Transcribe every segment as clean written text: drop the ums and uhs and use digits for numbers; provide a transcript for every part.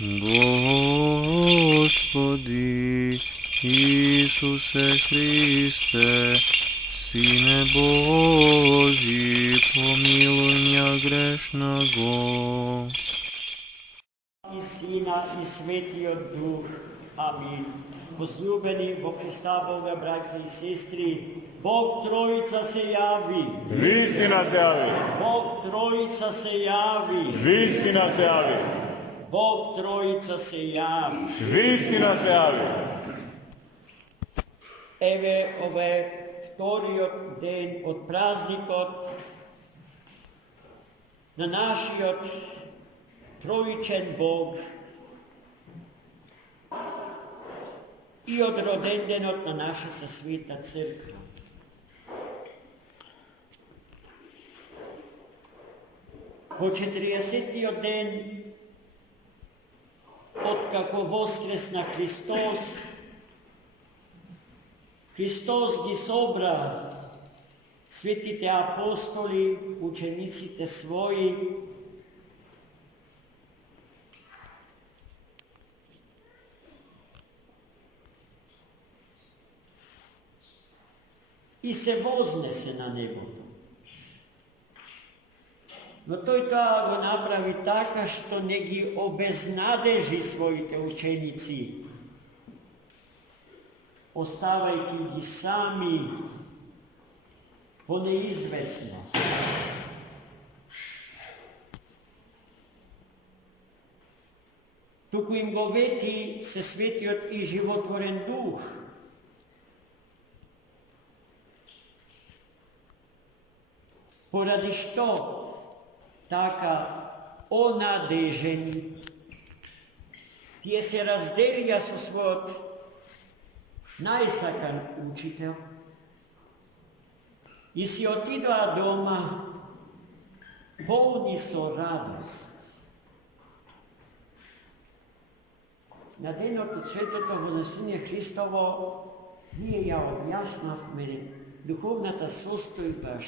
Господи Ісусе Христе, Сине Божий, помилуй меня грешного. I Sina i Svetijog Duh. Amin. Возлюбени во Христа Бога, браќа и сестри, Бог Троица се јави. Вистина се јави. Бог Троица се јави. Вистина се јави. Бог Троица се јави. Вистина се јави. Еве, ова е вториот ден од празникот на нашиот троичен Бог и од роденденот на нашата света црква. Во 40-тиот ден откако воскресна Христос, Христос ги собра светите апостоли, учениците своји, и се вознесе на небото. Но тој тоа го направи така што не ги обезнадежи своите ученици, оставајќи ги сами по неизвестност. Туку им го вети се светиот и животворен Дух. Поради што така онадежени тие се разделија со својот најсакан учител и си отидоа дома полни со радост. На денот од Светото Вознесение Христово ние ја објаснавме духовната состојба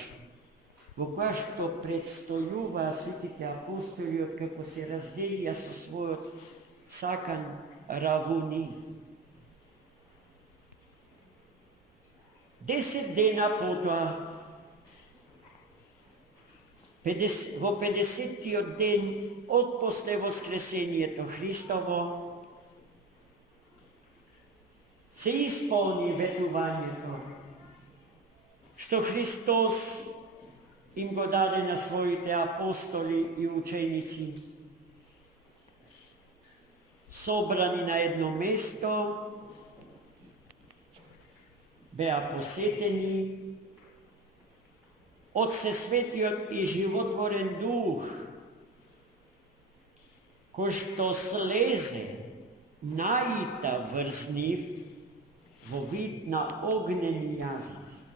во која што предстојуваа светите апостоли откако се разделија со својот сакан равуни. 10 дена потоа, во 50-тиот ден од после воскресението Христово, се исполни ветувањето што Христос им го даде на своите апостоли и ученици, собрани на едно место, беа посетени од Сесветиот и животворен Дух, кој што слезе најта врз нив во вид на огнени јазици.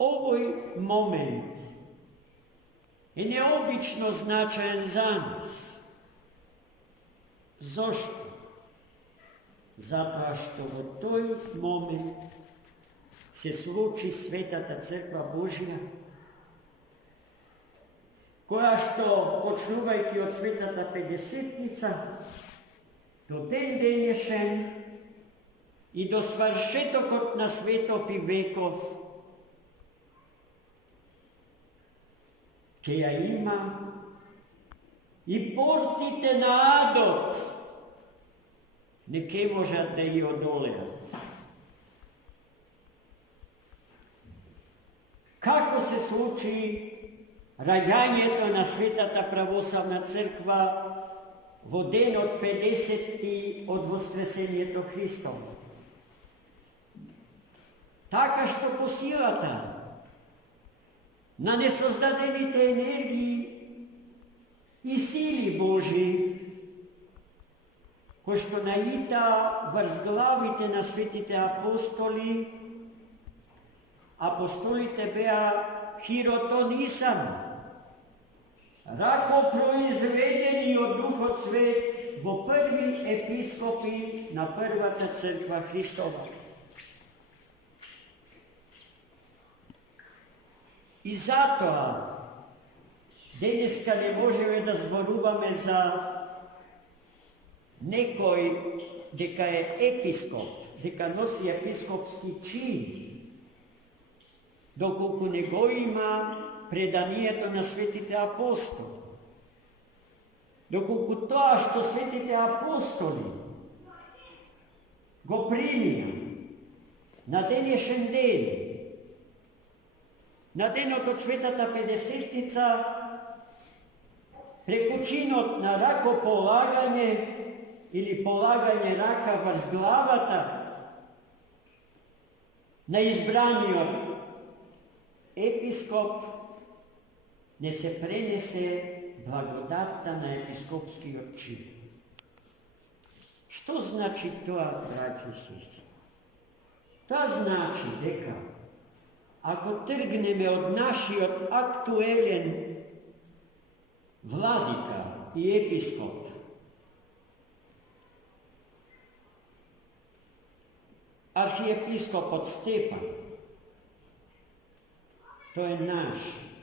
Овој момент е необично значаен за нас. Зошто? Затоа што во тој момент се случи Светата Црква Божја, која што, почнувајќи од Светата Педесетница, до ден денешен и до свршетокот на светот и веков, ке ја има и портите на адот не ке можат да ја одолеат. Како се случи раѓањето на Светата Православна Црква во денот 50-ти од Воскресението Христово? Така што по силата на несоздадените енергии и сили Божи, кои што наита врз главите на светите апостоли, апостолите беа хиротонисани, ракопроизведени од Духот Свет во први епископи на првата црква Христова. И затоа Dneska ne možeme da zboruvame za nekoj, deka je episkop, deka nosi episkopski čin, dok u njegovima predanijeto na svetite apostoli. Dok u to što svetite apostoli go primija na dnešen den, na denot od svetata Pedesetnica, preko činot na rakopolaganje ili polaganje raka vrz glavata, na izbraniot episkop ne se prenese blagodata na episkopski čin. Što znači to, braći i sestri? To znači, deka, ako trgneme od naših aktuelen vladika i episkop, arhijepiskop od Stefan, to je naš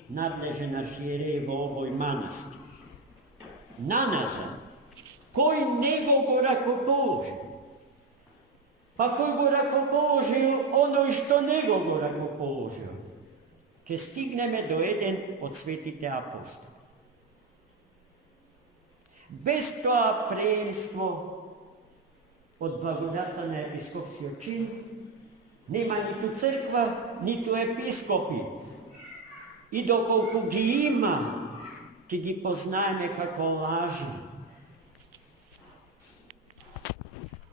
nadležen arhijerej v ovoj manastir. Nanazad, koji nego go rakopoložil, pa koji go rakopoložil ono što nego go rakopoložil, ke stigneme do eden od svetite apostola. Bez toa prejemstvo od blagodata na episkopski čin nema ni tu crkva, ni tu episkopi. I dokoliko gi ima, ki gi poznajeme kako laži.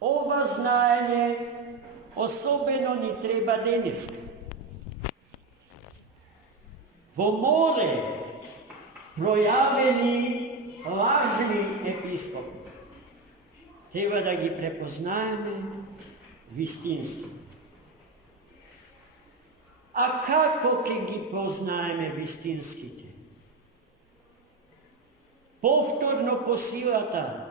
Ova znanje osobeno ni treba dneska. Vo more projaveni lažni episkopi. Treba da gi prepoznajeme vistinski. A kako ki gi poznajeme vistinskite? Povtorno posilata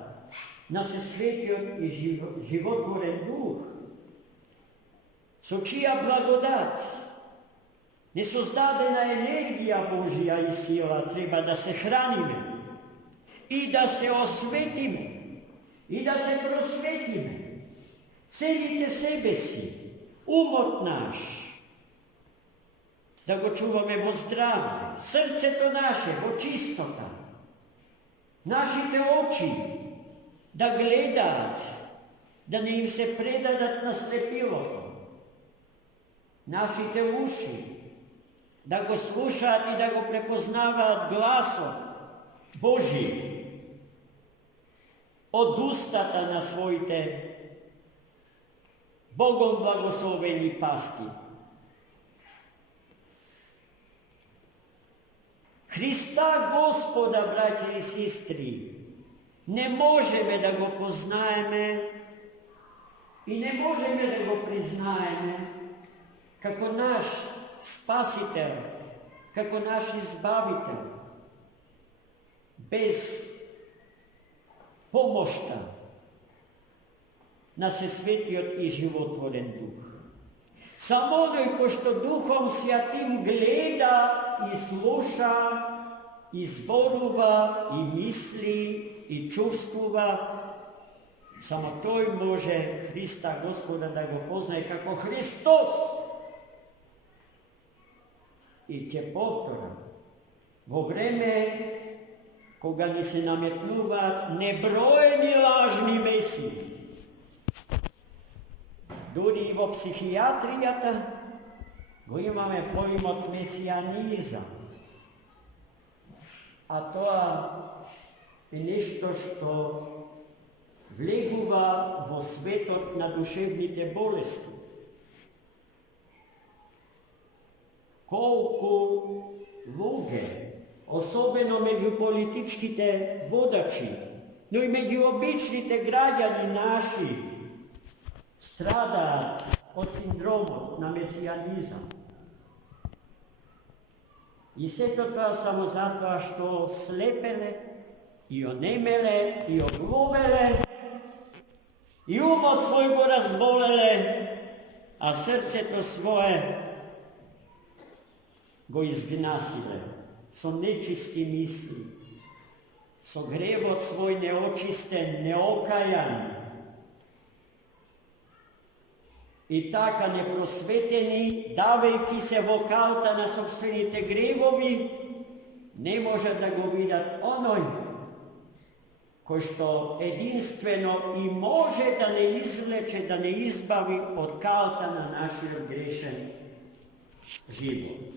nas se svetio i životvoren duh, so čija blagodat, nesozdadena energija Božja i sila, treba da se hranime i da se osvetime i da se prosvetime. Cenite sebe si, umot naš, da go čuvame vo zdravlje, srce to naše, vo čistota, našite oči, da gledat, da ne im se predadat na slepilo, našite uši, da go slušat i da go prepoznavat glasom Božji, od ustata nasvojite Bogom blagosloveni pasti. Hrista Gospoda, braći i sestri, ne možeme da go poznajeme i ne možeme da go priznajeme kako naš spasitelj, kako naš izbavitelj, bez pomošta nas je svetio i životvoren duh. Samo onaj ko što Duhom Svatim gleda i sluša i zboruva i misli i čuvstvuva, samo toj može Hrista Gospoda da go poznaje kako Hristos. I će povtora, vo vreme koga ni se nametnuva nebrojeni lažni mesiji. Duri i vo psihijatrijata go imame pojmot mesijanizam. A to je nešto što vleguva vo svetot na duševните bolesti. Koliko luge, osobeno među političkite vodači, no i među običnite građani naši, strada od sindroma na mesijanizam. I sve to samo zato što slepele i onemele i ogluvele i umot svojgo razbolele, a srce to svoje go izgnasile. so nečistí misli, so grevot svoj neočisten, neokajan. I taka neprosveteni, davajući se vokalta na sobstvenite grevovi, ne može da go vidat onoj ko što jedinstveno i može da ne izleče, da ne izbavi od kalta na naš grešen život.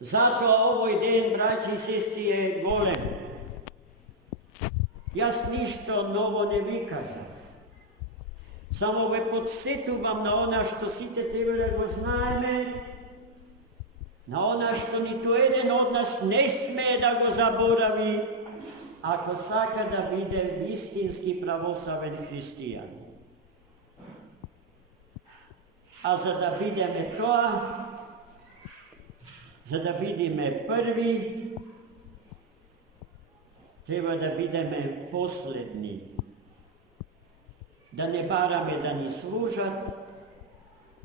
Zato ovoj den, braći i sestri, je golem. Jaz ništo novo ne vykažem. Samo ve podsjetuvam na ona što site trebali da go znajme, na ona što ni tu jedan od nas ne sme da go zaboravi, ako saka da bude istinski pravoslaven hristijan. A za da budeme to, za da budeme prvi, treba da budeme poslednji. Da ne barame da ni služat,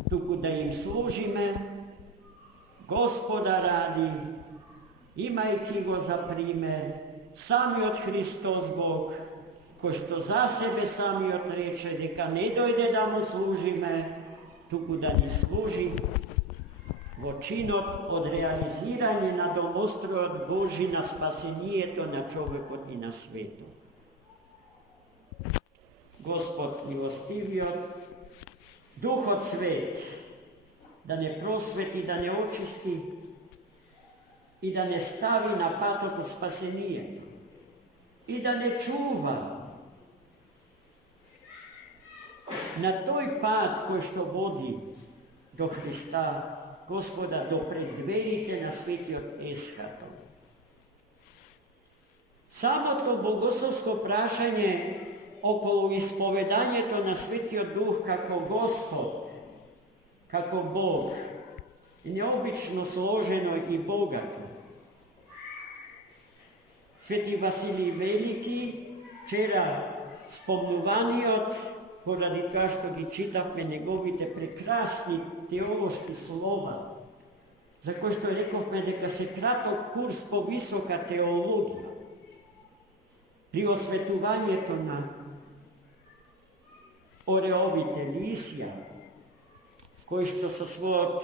tuku da im služime, Gospoda radi, imajki go za primer, sami od Hristos Bog, ko što za sebe sami odreče, deka ne dojde da mu služime, tuku da ni služi, vočinot od realiziranje na domostroj od Boži na spasenije to na čoveku i na svetu. Gospod milostivio, Duhot Svet, da ne prosveti, da ne očisti i da ne stavi na patok od spasenije i da ne čuva na toj pad koji što vodi do Hrista, Gospoda, do predverite na sveti od eschatom. Samo to bogoslovsko prašanje okolo ispovedanje to na sveti od Duh kako Gospod, kako Bog, neobično složeno i bogato. Sveti Vasilij Veliki, včera spomnuvaniot, poradi toga što gi čitavme njegovite prekrasni teološki slova, za koje što rekovme deka se kratok kurs po visoka teologija, pri osvetuvanje to na oreovite lisja, koji što sa svojot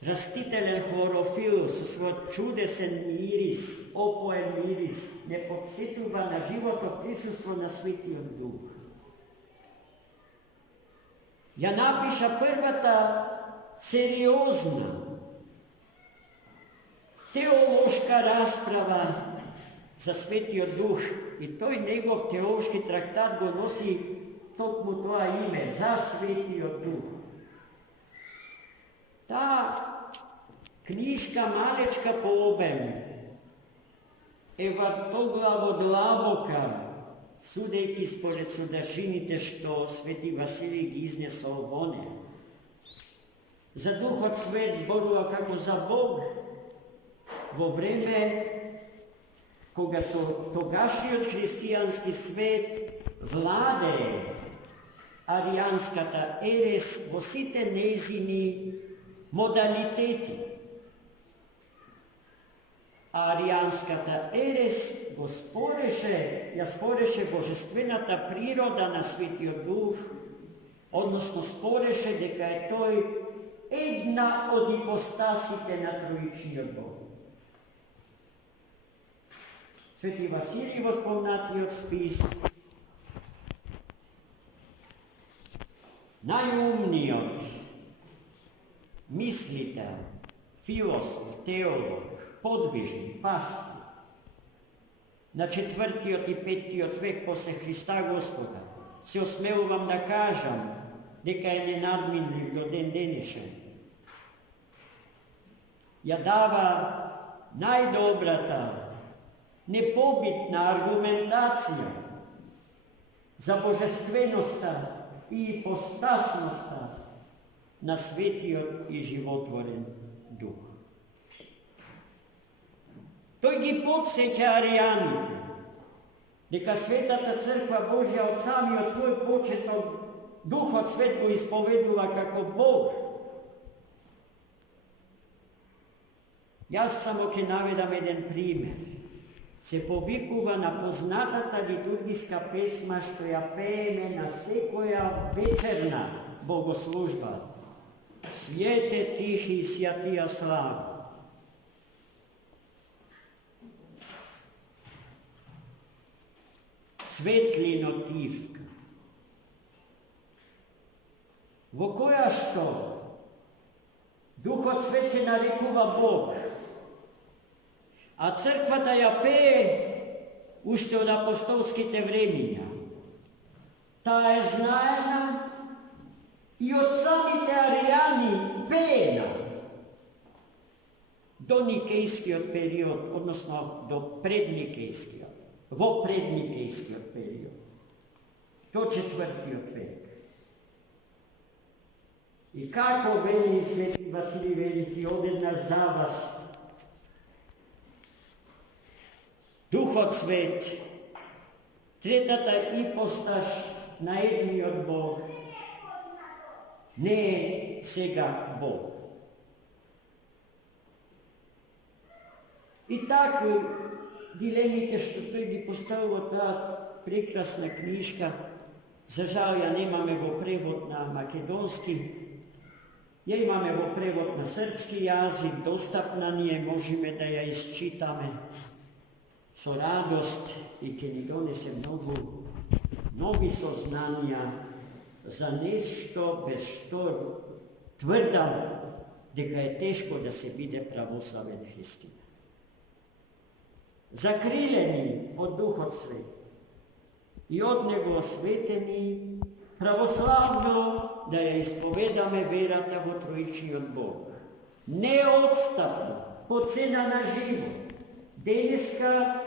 rastiteljen chlorofilu, sa svojot čudesen miris, opojen miris, ne podsjetuva na životno prisustvo na sveti od Duh. Ja napiša prva ta seriozna teološka rasprava za sveti od Duh i toj njegov teološki traktat go nosi tog mu toa ime, za sveti od Duh. Ta knjiška malečka po obemu, evartoglavo dlaboka, sudejki spored sudašinite što sveti Vasilij iznesao vone. Za Duh od Svet zborila kako za Bog vo vreme koga su togašnji hristijanski svet vlade arijanskata eres vo site nezini modaliteti. Arijanskata eres go sporeše božestvenata priroda na sveti od Duh, odnosno sporeše deka je toj jedna od ipostasite na trojični od Boga. Sveti Vasilij spomnati od spis, najumniji od mislitelj, filosof, teolog, podvižnik, pastir, na 4. i 5. vek posle Hrista Gospoda, se osmelu vam da kažem, deka je nenadminljiv do den denišen. Ja dava najdobrata, nepobitna argumentacija za božestvenosta i ipostasnosta na svetio i životvoren Duh. To gi podsjeća arijanite, deka svetata crkva Božja od sami od svoj početog Duh od svetku ispovedula kako Bog Јас само ќе наведам еден пример. Се повикува на познатата литургиска песма што ја пееме на секоја вечерна богослужба. Свете, тихи, свјатија слава. Светлино тивка, во која што Духот Свет се нарекува Бог, а црквата ја пее уште од апостолските времиња. Таа е знаена и од самите аријани пеена до Никејскиот период, односно до предникејскиот, во предникејскиот период, до 4. век. И како вели Свети Василий Велики одеднаш за вас, Духот Свет, третата ипосташ на едниот Бог, не е сега Бог. И така, дилемите што тој ги поставува таа прекрасна книжка, за жал ја немаме во превод на македонски, ја имаме во превод на српски јазик, достапна ни е, можеме да ја исчитаме со радост и ќе ни донесе многу нови сознанија за нешто без што тврдам дека е тешко да се биде православен христијан. Закрилени од Духот Свет и од Него осветени, православно да ја исповедаме верата во Троичниот Бог. Неотстапно, по цена на живот. Денеска,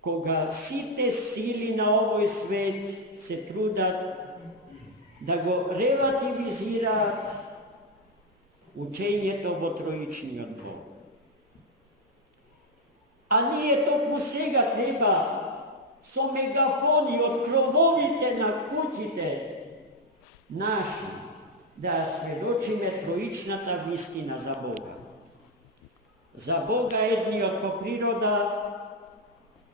кога сите сили на овој свет се трудат да го релативизираат учењето во Троичниот Бог. А ние токму сега треба со мегафони од крововите на куќите наши да сведочиме троичната вистина за Бога. За Бога едниот по природа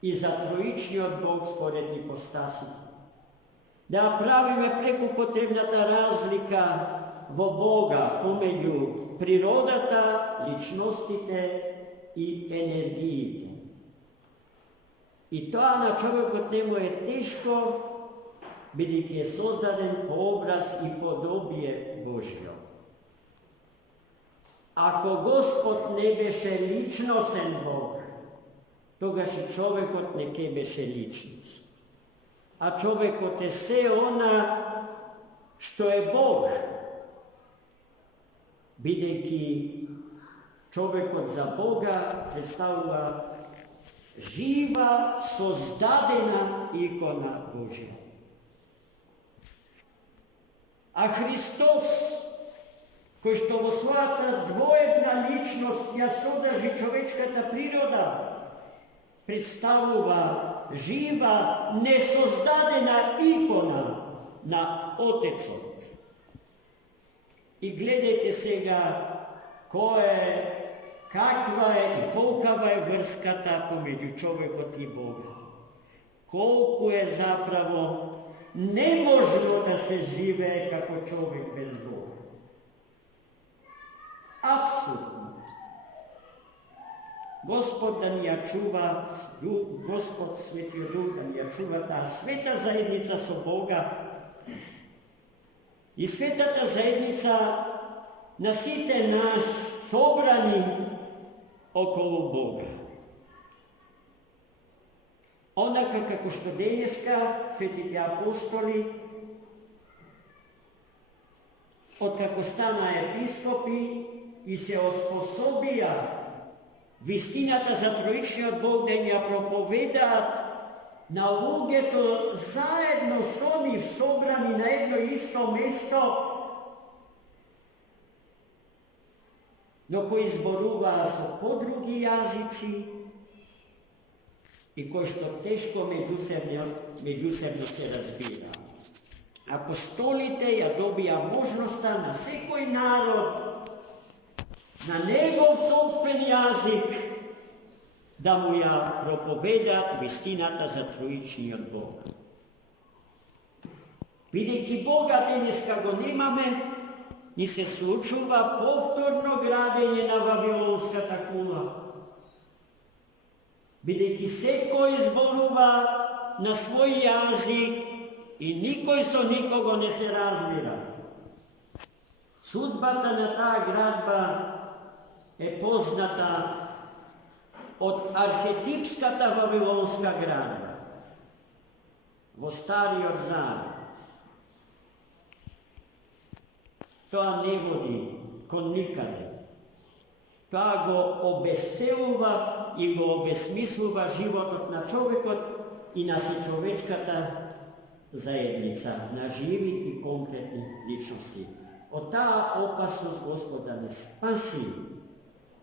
и за троичниот Бог според ипостасите. Да правиме преку потребната разлика во Бога помеѓу природата, личностите и енергиите. И тоа на човекот нему е тешко, бидејќи е создаден по образ и подобие Божјо. Ако Господ не беше личносен Бог, тогаш и човекот не ке беше личност. А човекот е се она што е Бог, бидејќи човекот за Бога представува жива, создадена икона Божја. А Христос, кој што во својата двоедна личност ја содржи човечката природа, представува жива, несоздадена икона на Отецот. И гледайте сега каква е и колкава е врската помеѓу човекот и Бога. Колку е заправо неможно да се живее како човек без Бога. Апсолутно. Господ да ни ја чува, Господ Светиот Дух да ни ја чува таа света заедница со Бога и светата заедница на сите нас собрани околу Бога. Онака како што денеска светите апостоли, откако стана епископи и се оспособија вистината за Троичниот Бог да им ја проповедаат на луѓето заедно со нив собрани на едно исто место, но кои зборуваа со подруги јазици и кои што тешко меѓусебно се разбира. Апостолите ја добија можноста на секој народ na негов собствен јазик да му ја проповедат вистината за троичниот Бог. Бидејќи Бога денеска го немаме, ни се случува повторно градење на Вавилонската кула. Бидејќи секој зборува на свој јазик и никој со никого не се разбира. Судбата на таа градба е позната од архетипската Вавилонска градба во Стариот Завет. Тоа не води кон никаде. Тоа го обесцелува и го обесмислува животот на човекот и на сечовечката заедница, на живи и конкретни личности. Од таа опасност Господа не спаси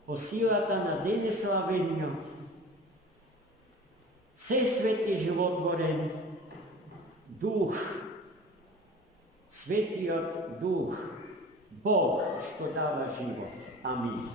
по силата на денеславениот, сесвет и животворен Дух, Светиот Дух, Бог што дава живот. Амин.